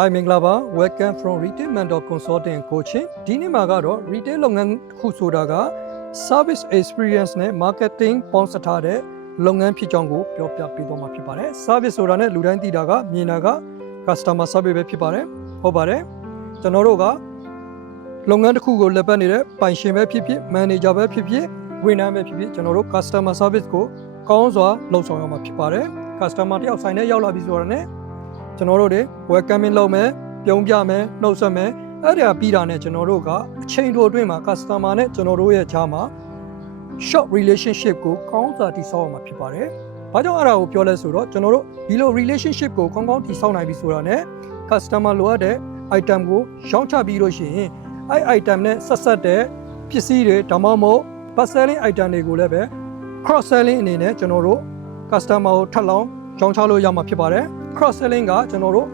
Hi မင်္ဂလာပါ Welcome from Retail Mentor Consulting Coaching ဒီနေ့မှာကတော့ Retail လုပ်ငန်းတစ်ခုဆိုတာက Service Experience နဲ့ Marketing ပေါင်းစပ်ထားတဲ့လုပ်ငန်းဖြစ်ကြောင်းကိုပြောပြပေးသွားမှာဖြစ်ပါတယ် Service ဆိုတာနဲ့လူတိုင်းသိတာကမြင်တာက Customer Service ပဲဖြစ်ပါတယ်ဟုတ်ပါတယ်ကျွန်တော်တို့ကလုပ်ငန်းတစ်ခုကိုလက်ပတ်နေတဲ့ပိုင်ရှင်ပဲဖြစ်ဖြစ် Manager ပဲဖြစ်ဖြစ်ဝန်ထမ်းပဲဖြစ်ဖြစ်ကျွန်တော်တို့ Customer Service ကိုကောင်းစွာလုပ်ဆောင်ရမှာဖြစ်ပါတယ် Customer တယောက်ဆိုင်နဲ့ရောက်လာပြီဆိုတာနဲ့ကျွန်တော်တို့တွေ welcoming လုပ်မယ်ပြုံးပြမယ်နှုတ်ဆက်မယ်အဲ့ဒါပြီးတာနဲ့ကျွန်တော်တို့ကအချိန်တိုအတွင်းမှာ customer နဲ့ကျွန်တော်တို့ရဲ့ကြားမှာ short relationship ကိုကောင်းစွာတည်ဆောက်အောင်မှာဖြစ်ပါတယ်။ဘာကြောင့်အဲ့ဒါကိုပြောလဲဆိုတော့ကျွန်တော်တို့ဒီလို relationship ကိုကောင်းကောင်းတည်ဆောက်နိုင်ပြီဆိုတာနဲ့ customer လိုအပ်တဲ့ item ကိုရောင်းချပြီးလို့ရှိရင်အဲ့ item နဲ့ဆက်ဆက်တဲ့ပစ္စည်းတွေဒါမှမဟုတ် best selling item တွေကိုလည်းပဲ cross selling အနေနဲ့ကျွန်တော်တို့ customer ကိုထပ်လောင်းရောင်းချလို့ရမှာဖြစ်ပါတယ်။ cross selling ကကျွန်တော်တို့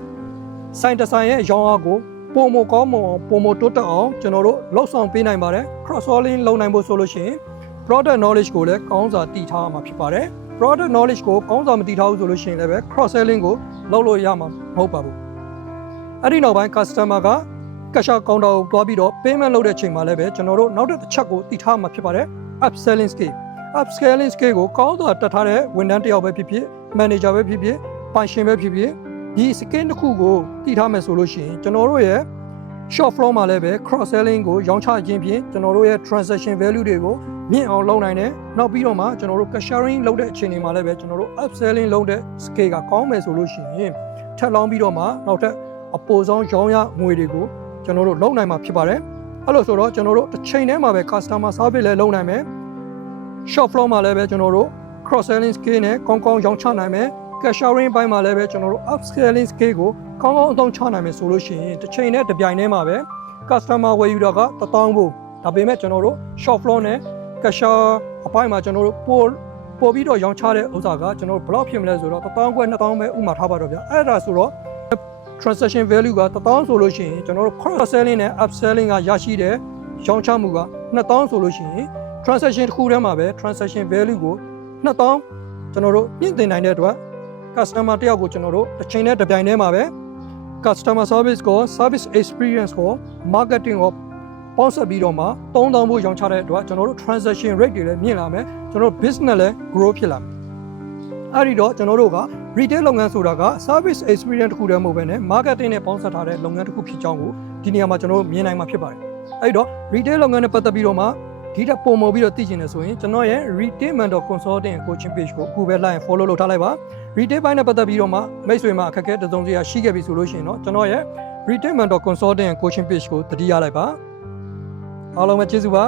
ဆိုင်တဆိုင်ရဲ့ရောင်းအားကိုပုံမကောင်းမအောင်ပုံမတိုးတက်အောင်ကျွန်တော်တို့လှုပ်ဆောင်ပေးနိုင်ပါတယ် cross selling လုပ်နိုင်ဖို့ဆိုလို့ရှိရင် product knowledge ကိုလည်းကောင်းစွာတည်ထားရမှာဖြစ်ပါတယ် product knowledge ကိုကောင်းစွာမတည်ထားဘူးဆိုလို့ရှိရင်လည်းပဲ cross selling ကိုလုပ်လို့ရမှာမဟုတ်ပါဘူးအဲ့ဒီနောက်ပိုင်း customer က cash counter ကိုတွားပြီးတော့ payment လုပ်တဲ့အချိန်မှာလည်းပဲကျွန်တော်တို့နောက်တစ်ချက်ကိုတည်ထားမှာဖြစ်ပါတယ် upselling skill upscaling skill ကိုကောင်းစွာတက်ထားတဲ့ဝန်ထမ်းတစ်ယောက်ပဲဖြစ်ဖြစ် manager ပဲဖြစ်ဖြစ်ပိုင်ရှင်ပဲဖြစ်ဖြစ်ဒီ skill တစ်ခုကိုတည်ထားမယ်ဆိုလို့ရှိရင်ကျွန်တော်တို့ရဲ့ short flow မှာလည်းပဲ cross selling ကိုရောင်းချခြင်းဖြင့်ကျွန်တော်တို့ရဲ့ transaction value တွေကိုမြင့်အောင်လုပ်နိုင်တယ်နောက်ပြီးတော့မှကျွန်တော်တို့ cash sharing လုပ်တဲ့အချိန်တွေမှာလည်းပဲကျွန်တော်တို့ upselling လုပ်တဲ့ skill ကကောင်းမယ်ဆိုလို့ရှိရင်ထပ်လောင်းပြီးတော့မှနောက်ထပ်အပေါ်ဆုံးရောင်းရငွေတွေကိုကျွန်တော်တို့လုပ်နိုင်မှာဖြစ်ပါတယ်အဲ့လိုဆိုတော့ကျွန်တော်တို့တစ်ချိန်တည်းမှာပဲ customer service လည်းလုပ်နိုင်မယ် short flow မှာလည်းပဲကျွန်တော်တို့ cross selling skill နဲ့ကောင်းကောင်းရောင်းချနိုင်မယ် cash sharing ဘိုင်းမှာလည်းပဲကျွန်တော်တို့ upscaling skill ကိုကောင်းကောင်းအသုံးချနိုင်မယ်ဆိုလို့ရှိရင်တစ်ချိန်နဲ့တစ်ပြိုင်တည်းမှာပဲ customer ဝယ်ယူတာက1000ဘူးဒါပေမဲ့ကျွန်တော်တို့ short flow နဲ့ cash အပိုင်းမှာကျွန်တော်တို့ပို့ပြီးတော့ရောင်းချတဲ့ဥစ္စာကကျွန်တော်တို့ block ဖြစ်မလဲဆိုတော့1000ခွဲ2000ပဲဥမာထားပါတော့ဗျအဲ့ဒါဆိုတော့ transaction value က1000ဆိုလို့ရှိရင်ကျွန်တော်တို့ cross selling နဲ့ upselling ကရရှိတဲ့ရောင်းချမှုက2000ဆိုလို့ရှိရင် transaction တစ်ခုတည်းမှာပဲ transaction value ကို2000ကျွန်တော်တို့မြင့်တင်နိုင်တဲ့အတွက် customer တယောက်ကိုကျွန်တော်တို့တစ်ချိန်နဲ့တစ်ပြိုင်တည်းမှာပဲ customer service ကို service experience ကို marketing ကိုပေါင်းစပ်ပြီးတော့မှ3000ဖို့ရောင်းချတဲ့အတွက်ကျွန်တော်တို့ transaction rate တွေလည်းမြင့်လာမယ်ကျွန်တော်တို့ business လည်း grow ဖြစ်လာမယ်အဲ့ဒီတော့ကျွန်တော်တို့က retail လုပ်ငန်းဆိုတာက service experience တစ်ခုတည်းမဟုတ်ဘဲနဲ့ marketing နဲ့ပေါင်းစပ်ထားတဲ့လုပ်ငန်းတစ်ခုဖြစ်ကြောင်းကိုဒီနေရာမှာကျွန်တော်တို့မြင်နိုင်မှာဖြစ်ပါတယ်အဲ့တော့ retail လုပ်ငန်းနဲ့ပတ်သက်ပြီးတော့မှဒီတက်ပုံမပြီးတော့သိချင်တယ်ဆိုရင်ကျွန်တော်ရဲ့ Retail Mentor Consulting Coaching Page ကိုအခုပဲ like follow လုပ်ထားလိုက်ပါ Retail ဘိုင်းနဲ့ပတ်သက်ပြီးတော့မှမိတ်ဆွေမှာအခက်အခဲတစ်စုံတစ်ရာရှိခဲ့ပြီဆိုလို့ရှိရင်တော့ကျွန်တော်ရဲ့ Retail Mentor Consulting Coaching Page ကိုတတိယလိုက်ပါအားလုံးပဲကျေးဇူးပါ